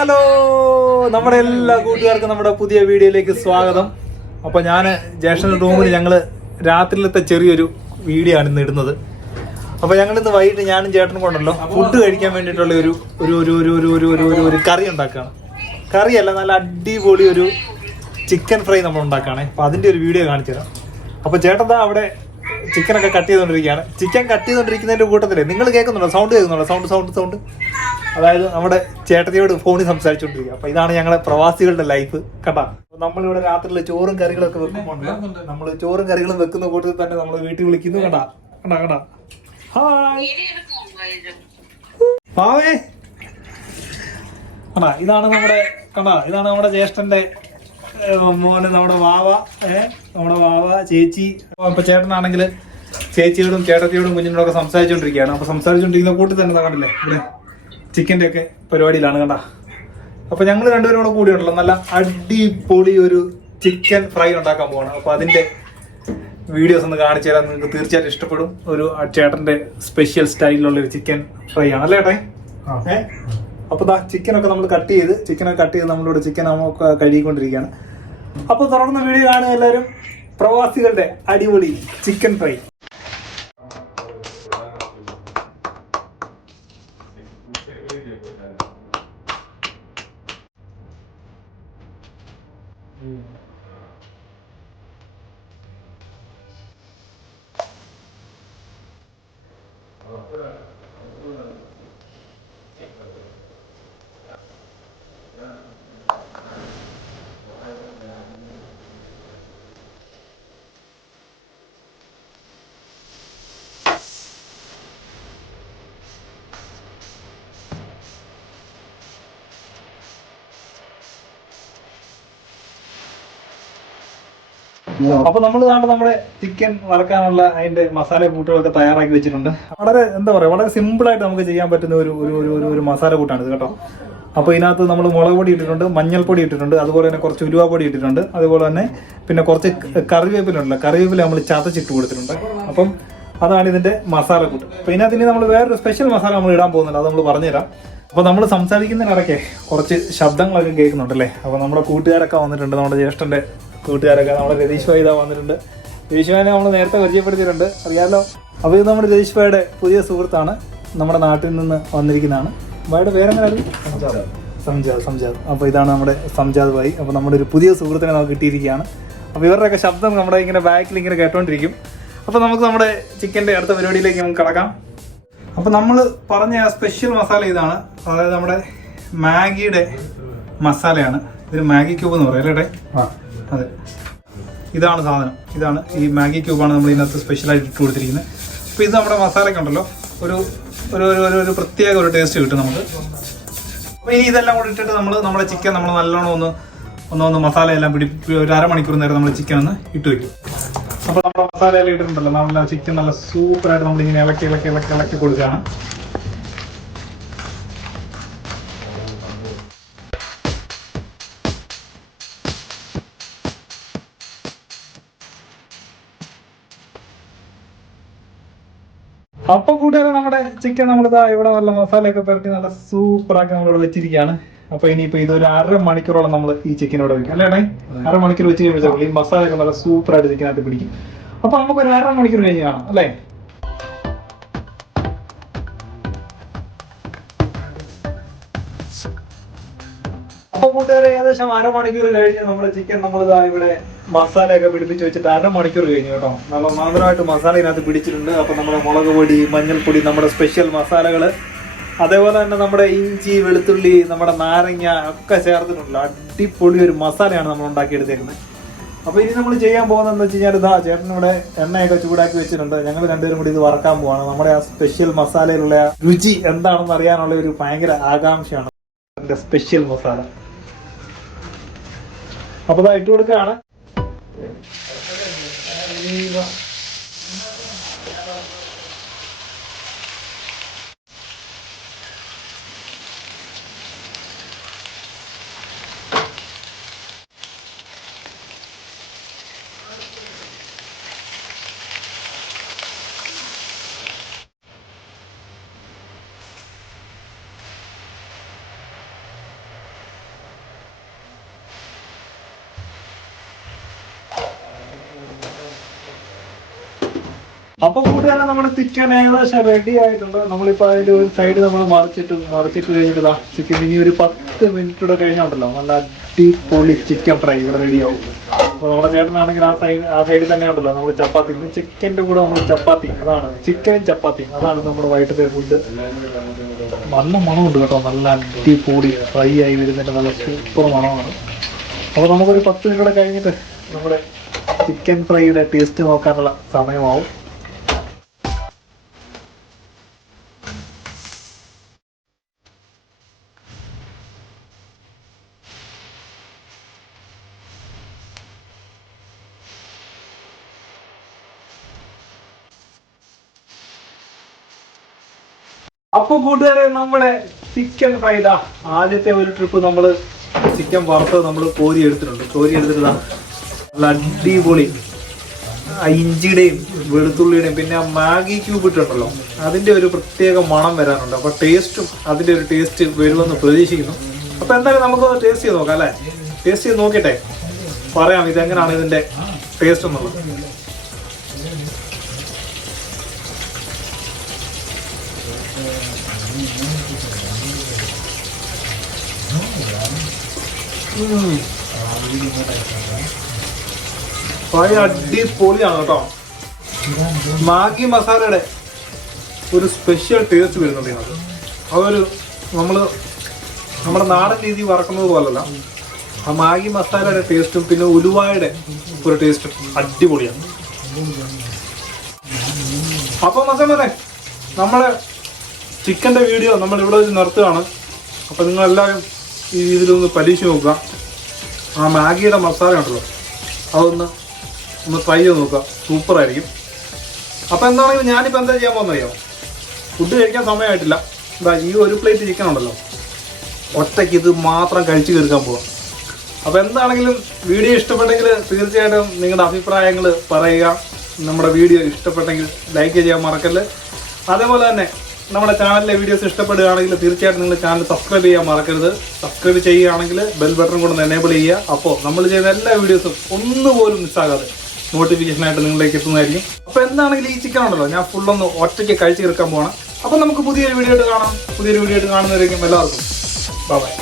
Hello, നമ്മുടെ എല്ലാ കൂട്ടുകാർക്കും നമ്മുടെ പുതിയ വീഡിയോയിലേക്ക് സ്വാഗതം. അപ്പൊ ഞാൻ ജേഷൻ റൂമിൽ ഞങ്ങള് രാത്രിയിലത്തെ ചെറിയൊരു വീഡിയോ ആണ് ഇന്ന് ഇടുന്നത്. അപ്പൊ ഞങ്ങളിന്ന് വൈകിട്ട് ഞാനും ചേട്ടനും കൊണ്ടല്ലോ ഫുഡ് കഴിക്കാൻ വേണ്ടിയിട്ടുള്ള ഒരു ഒരു ഒരു ഒരു ഒരു ഒരു ഒരു ഒരു ഒരു കറി ഉണ്ടാക്കുകയാണ്. കറിയല്ല, നല്ല അടിപൊളി ഒരു ചിക്കൻ ഫ്രൈ നമ്മൾ ഉണ്ടാക്കുകയാണ്. അപ്പൊ അതിന്റെ ഒരു വീഡിയോ കാണിച്ചു തരാം. അപ്പൊ ചേട്ടൻ അവിടെ ചിക്കനൊക്കെ കട്ട് ചെയ്തുകൊണ്ടിരിക്കുകയാണ്. ചിക്കൻ കട്ട് ചെയ്തുകൊണ്ടിരിക്കുന്നതിന്റെ കൂട്ടത്തില് നിങ്ങൾ കേൾക്കുന്നുണ്ടോ? സൗണ്ട് കേൾക്കുന്നുണ്ടോ? സൗണ്ട്. അതായത് നമ്മുടെ ചേട്ടത്തിയോട് ഫോണിൽ സംസാരിച്ചുകൊണ്ടിരിക്കുക. അപ്പൊ ഇതാണ് ഞങ്ങളെ പ്രവാസികളുടെ ലൈഫ് കേട്ടാ. നമ്മളിവിടെ രാത്രിയിൽ ചോറും കറികളൊക്കെ വെക്കുമ്പോൾ നമ്മൾ ചോറും കറികളും വെക്കുന്ന കൂട്ടത്തിൽ തന്നെ നമ്മൾ വീട്ടിൽ വിളിക്കുന്നു. കണ്ടാ ഹായ് പാവേ. ഇതാണ് നമ്മുടെ ജ്യേഷ്ഠന്റെ മോന്, നമ്മുടെ വാവ ചേച്ചി. അപ്പൊ ചേട്ടനാണെങ്കിൽ ചേച്ചിയോടും ചേട്ടത്തിയോടും കുഞ്ഞിനോടൊക്കെ സംസാരിച്ചുകൊണ്ടിരിക്കുകയാണ്. അപ്പൊ സംസാരിച്ചുകൊണ്ടിരിക്കുന്ന കൂട്ടത്തിൽ തന്നെ കണ്ടില്ലേ ഇവിടെ ചിക്കൻ്റെ ഒക്കെ പരിപാടിയിലാണ് കണ്ടാ. അപ്പൊ ഞങ്ങൾ രണ്ടുപേരും കൂടെ കൂടിയുണ്ടല്ലോ നല്ല അടിപൊളി ഒരു ചിക്കൻ ഫ്രൈ ഉണ്ടാക്കാൻ പോവാണ്. അപ്പൊ അതിന്റെ വീഡിയോസ് ഒന്ന് കാണിച്ചു തരാൻ നിങ്ങൾക്ക് തീർച്ചയായിട്ടും ഇഷ്ടപ്പെടും. ഒരു ചേട്ടന്റെ സ്പെഷ്യൽ സ്റ്റൈലിലുള്ള ഒരു ചിക്കൻ ഫ്രൈ ആണ് അല്ലേ ഏട്ടേ? അപ്പൊ ചിക്കനൊക്കെ നമ്മൾ കട്ട് ചെയ്ത് നമ്മളിവിടെ ചിക്കൻ നമുക്ക് കഴുകിക്കൊണ്ടിരിക്കുകയാണ്. അപ്പൊ തുടർന്ന് വീഡിയോ കാണുക എല്ലാവരും. പ്രവാസികളുടെ അടിപൊളി ചിക്കൻ ഫ്രൈ. അപ്പൊ നമ്മൾ നമ്മുടെ ചിക്കൻ വറക്കാനുള്ള അതിന്റെ മസാല കൂട്ടുകളൊക്കെ തയ്യാറാക്കി വെച്ചിട്ടുണ്ട്. വളരെ സിമ്പിൾ ആയിട്ട് നമുക്ക് ചെയ്യാൻ പറ്റുന്ന ഒരു മസാല കൂട്ടാണ് ഇത് കേട്ടോ. അപ്പൊ ഇതിനകത്ത് നമ്മൾ മുളക് പൊടി ഇട്ടിട്ടുണ്ട്, മഞ്ഞൾപ്പൊടി ഇട്ടിട്ടുണ്ട്, അതുപോലെ തന്നെ കുറച്ച് ഉലുവാപ്പൊടി ഇട്ടിട്ടുണ്ട്, അതുപോലെ തന്നെ പിന്നെ കുറച്ച് കറിവേപ്പില നമ്മൾ ചതച്ചിട്ട് കൊടുത്തിട്ടുണ്ട്. അപ്പം അതാണ് ഇതിന്റെ മസാല കൂട്ട്. അപ്പൊ ഇതിനകത്ത് നമ്മൾ വേറൊരു സ്പെഷ്യൽ മസാല നമ്മൾ ഇടാൻ പോകുന്നുണ്ട്, അത് നമ്മൾ പറഞ്ഞുതരാം. അപ്പൊ നമ്മൾ സംസാരിക്കുന്നതിനിടയ്ക്ക് കുറച്ച് ശബ്ദങ്ങളൊക്കെ കേൾക്കുന്നുണ്ടല്ലേ. അപ്പൊ നമ്മുടെ കൂട്ടുകാരൊക്കെ വന്നിട്ടുണ്ട്, നമ്മുടെ ജ്യേഷ്ഠന്റെ കൂട്ടുകാരൊക്കെ. നമ്മുടെ രതീഷ് ഭായി ഇതാ വന്നിട്ടുണ്ട്. രതീഷ് ഭായിനെ നമ്മൾ നേരത്തെ പരിചയപ്പെടുത്തിയിട്ടുണ്ട്, അറിയാലോ. അപ്പോൾ ഇത് നമ്മുടെ രതീഷ് ഭായിയുടെ പുതിയ സുഹൃത്താണ്, നമ്മുടെ നാട്ടിൽ നിന്ന് വന്നിരിക്കുന്നതാണ്. ഭായിയുടെ പേരെങ്ങനെ? സംജാദ്. അപ്പോൾ ഇതാണ് നമ്മുടെ സംജാദ് ഭായി. അപ്പോൾ നമ്മുടെ ഒരു പുതിയ സുഹൃത്തിനെ നമുക്ക് കിട്ടിയിരിക്കുകയാണ്. അപ്പോൾ ഇവരുടെയൊക്കെ ശബ്ദം നമ്മുടെ ഇങ്ങനെ ബാക്കിൽ ഇങ്ങനെ കേട്ടോണ്ടിരിക്കും. അപ്പോൾ നമുക്ക് നമ്മുടെ ചിക്കൻ്റെ അടുത്ത പരിപാടിയിലേക്ക് നമുക്ക് കടക്കാം. അപ്പോൾ നമ്മൾ പറഞ്ഞ സ്പെഷ്യൽ മസാല ഇതാണ്, അതായത് നമ്മുടെ മാഗിയുടെ മസാലയാണ്. ഇത് മാഗി ക്യൂബ് എന്ന് പറയും അല്ലേ? അതെ, ഇതാണ് സാധനം. ഇതാണ് ഈ മാഗി ക്യൂബാണ് നമ്മൾ ഇതിനകത്ത് സ്പെഷ്യലായിട്ട് ഇട്ട് കൊടുത്തിരിക്കുന്നത്. അപ്പോൾ ഇത് നമ്മുടെ മസാലയ്ക്ക് ഉണ്ടല്ലോ ഒരു പ്രത്യേക ഒരു ടേസ്റ്റ് കിട്ടും നമുക്ക്. അപ്പോൾ ഇനി ഇതെല്ലാം കൂടി ഇട്ടിട്ട് നമ്മുടെ ചിക്കൻ നമ്മൾ നല്ലോണം ഒന്ന് മസാലയെല്ലാം ഒരു അരമണിക്കൂർ നേരം നമ്മൾ ചിക്കൻ ഒന്ന് ഇട്ട് വയ്ക്കും. അപ്പോൾ നമ്മുടെ മസാലയെല്ലാം ഇട്ടിട്ടുണ്ടല്ലോ, നമ്മുടെ ചിക്കൻ നല്ല സൂപ്പറായിട്ട് നമ്മളിങ്ങനെ ഇളക്കി കൊടുക്കുകയാണ്. അപ്പൊ കൂട്ടുകാരെ നമ്മുടെ ചിക്കൻ നമ്മളിതാ ഇവിടെ നല്ല മസാലയൊക്കെ പുരട്ടി നല്ല സൂപ്പറാക്കി നമ്മളിവിടെ വെച്ചിരിക്കുകയാണ്. അപ്പൊ ഇനിയിപ്പോ ഇതൊരു 1/2 മണിക്കൂറോളം നമ്മൾ ഈ ചിക്കനോട് വെക്കും അല്ലേ? 1/2 മണിക്കൂർ വെച്ച് കഴിയുമ്പോൾ ഈ മസാലയൊക്കെ നല്ല സൂപ്പറായിട്ട് ചിക്കനകത്ത് പിടിക്കും. അപ്പൊ നമുക്ക് ഒരു 1/2 മണിക്കൂർ കഴിഞ്ഞ് കാണാം അല്ലേ? അപ്പൊ കൂട്ടുകാരെ ഏകദേശം 1/2 മണിക്കൂർ കഴിഞ്ഞ് നമ്മുടെ ചിക്കൻ നമ്മളിതാ ഇവിടെ മസാലയൊക്കെ പിടിപ്പിച്ച് വെച്ചിട്ട് 1/2 മണിക്കൂർ കഴിഞ്ഞു കേട്ടോ. നല്ല നന്നായിട്ട് മസാല ഇതിനകത്ത് പിടിച്ചിട്ടുണ്ട്. അപ്പൊ നമ്മുടെ മുളക് പൊടി, മഞ്ഞൾപ്പൊടി, നമ്മുടെ സ്പെഷ്യൽ മസാലകള്, അതേപോലെ തന്നെ നമ്മുടെ ഇഞ്ചി, വെളുത്തുള്ളി, നമ്മുടെ നാരങ്ങ ഒക്കെ ചേർത്തിട്ടുണ്ടല്ലോ. അടിപൊളി ഒരു മസാലയാണ് നമ്മൾ ഉണ്ടാക്കിയെടുത്തേക്കുന്നത്. അപ്പൊ ഇനി നമ്മൾ ചെയ്യാൻ പോകുന്നതെന്ന് വെച്ച് കഴിഞ്ഞാൽ ഇതാ ചേട്ടൻ ഇവിടെ എണ്ണയൊക്കെ ചൂടാക്കി വെച്ചിട്ടുണ്ട്. ഞങ്ങൾ രണ്ടുപേരും കൂടി ഇത് വറക്കാൻ പോവാണ്. നമ്മുടെ ആ സ്പെഷ്യൽ മസാലയിലുള്ള രുചി എന്താണെന്ന് അറിയാനുള്ള ഒരു ഭയങ്കര ആകാംക്ഷയാണ് എന്റെ സ്പെഷ്യൽ മസാല. അപ്പൊ ഇതാ ഇട്ട് കൊടുക്കുകയാണ്. അപ്പൊ കൂട്ടുകാരെ നമ്മുടെ ചിക്കൻ ഏകദേശം റെഡി ആയിട്ടുണ്ട്. നമ്മളിപ്പോ അതിന്റെ ഒരു സൈഡ് നമ്മൾ മറിച്ചിട്ട് കഴിഞ്ഞിട്ട് ചിക്കൻ ഇനി ഒരു 10 മിനിറ്റ് കഴിഞ്ഞുണ്ടല്ലോ നല്ല അടിപൊളി ചിക്കൻ ഫ്രൈ ഇവിടെ റെഡിയാവും. അപ്പൊ നമ്മുടെ ചേട്ടനാണെങ്കിൽ ആ സൈഡിൽ തന്നെ ഉണ്ടല്ലോ നമ്മൾ ചപ്പാത്തി, ചിക്കന്റെ കൂടെ നമ്മൾ ചപ്പാത്തി, അതാണ് ചിക്കൻ ചപ്പാത്തി, അതാണ് നമ്മുടെ വൈകിട്ടത്തെ ഫുഡ്. നല്ല മണമുണ്ട് കേട്ടോ, നല്ല അടിപൊളി ഫ്രൈ ആയി വരുന്നതിന്റെ നല്ല സൂപ്പർ മണമാണ്. അപ്പൊ നമുക്കൊരു 10 മിനിറ്റ് കഴിഞ്ഞിട്ട് നമ്മുടെ ചിക്കൻ ഫ്രൈയുടെ ടേസ്റ്റ് നോക്കാനുള്ള സമയമാവും. അപ്പൊ കൂട്ടുകാരെ നമ്മുടെ ചിക്കൻ ഫ്രൈ ആദ്യത്തെ ഒരു ട്രിപ്പ് നമ്മള് ചിക്കൻ വറുത്തത് നമ്മൾ കോരി എടുത്തിട്ട് നല്ല അടിപൊളി ഇഞ്ചിയുടെയും വെളുത്തുള്ളിയുടെയും പിന്നെ മാഗി ക്യൂബ് ഇട്ടുണ്ടല്ലോ അതിന്റെ ഒരു പ്രത്യേക മണം വരാനുണ്ട്. അപ്പൊ ടേസ്റ്റും അതിന്റെ ഒരു ടേസ്റ്റ് വരുമെന്ന് പ്രതീക്ഷിക്കുന്നു. അപ്പൊ എന്തായാലും നമുക്കൊന്ന് ടേസ്റ്റ് ചെയ്ത് നോക്കാം അല്ലെ? ടേസ്റ്റ് ചെയ്ത് നോക്കിട്ടെ പറയാം ഇതെങ്ങനെയാണ് ഇതിന്റെ ടേസ്റ്റ് എന്നുള്ളത്. ഫ്രൈ അടിപൊളിയാണ് കേട്ടോ. മാഗി മസാലയുടെ ഒരു സ്പെഷ്യൽ ടേസ്റ്റ് വരുന്നുണ്ട് ഇതിനകത്ത്. അതൊരു നമ്മുടെ നാടൻ രീതി വറക്കുന്നത് പോലല്ല, ആ മാഗി മസാലയുടെ ടേസ്റ്റും പിന്നെ ഉലുവായുടെ ഒരു ടേസ്റ്റും അടിപൊളിയാണ്. അപ്പൊ മസാല നമ്മളെ ചിക്കൻ്റെ വീഡിയോ നമ്മൾ ഇവിടെ വെച്ച് നിർത്തുകയാണ്. അപ്പോൾ നിങ്ങളെല്ലാവരും ഈ രീതിയിലൊന്ന് പരീക്ഷ നോക്കുക. ആ മാഗിയുടെ മസാല ഉണ്ടല്ലോ അതൊന്ന് ട്രൈ ചെയ്ത് നോക്കുക, സൂപ്പറായിരിക്കും. അപ്പോൾ എന്താണെങ്കിലും ഞാനിപ്പോൾ എന്താ ചെയ്യാൻ പോകുന്നറിയോ, ഫുഡ് കഴിക്കാൻ സമയമായിട്ടില്ല. ഈ ഒരു പ്ലേറ്റ് ചിക്കൻ ഉണ്ടല്ലോ ഒറ്റയ്ക്ക് ഇത് മാത്രം കഴിച്ച് തീർക്കാൻ പോവാം. അപ്പോൾ എന്താണെങ്കിലും വീഡിയോ ഇഷ്ടപ്പെട്ടെങ്കിൽ തീർച്ചയായിട്ടും നിങ്ങളുടെ അഭിപ്രായങ്ങൾ പറയുക. നമ്മുടെ വീഡിയോ ഇഷ്ടപ്പെട്ടെങ്കിൽ ലൈക്ക് ചെയ്യാൻ മറക്കല്ല്. അതേപോലെ തന്നെ നമ്മുടെ ചാനലിലെ വീഡിയോസ് ഇഷ്ടപ്പെടുകയാണെങ്കിൽ തീർച്ചയായിട്ടും നിങ്ങൾ ചാനൽ സബ്സ്ക്രൈബ് ചെയ്യാൻ മറക്കരുത്. സബ്സ്ക്രൈബ് ചെയ്യുകയാണെങ്കിൽ ബെൽ ബട്ടൺ കൂടെ എനേബിൾ ചെയ്യുക. അപ്പോൾ നമ്മൾ ചെയ്യുന്ന എല്ലാ വീഡിയോസും ഒന്നുപോലും മിസ്സാകാതെ നോട്ടിഫിക്കേഷനായിട്ട് നിങ്ങളിലേക്ക് എത്തുന്നതായിരിക്കും. അപ്പോൾ എന്താണെങ്കിലും ഈ ചിക്കൻ ഉണ്ടല്ലോ ഞാൻ ഫുള്ളൊന്ന് ഒറ്റയ്ക്ക് കഴിച്ച് തീർക്കാൻ പോകണം. അപ്പോൾ നമുക്ക് പുതിയൊരു വീഡിയോ ആയിട്ട് കാണാം. പുതിയൊരു വീഡിയോ ആയിട്ട് കാണുന്നവരേക്കും എല്ലാവർക്കും ബൈ.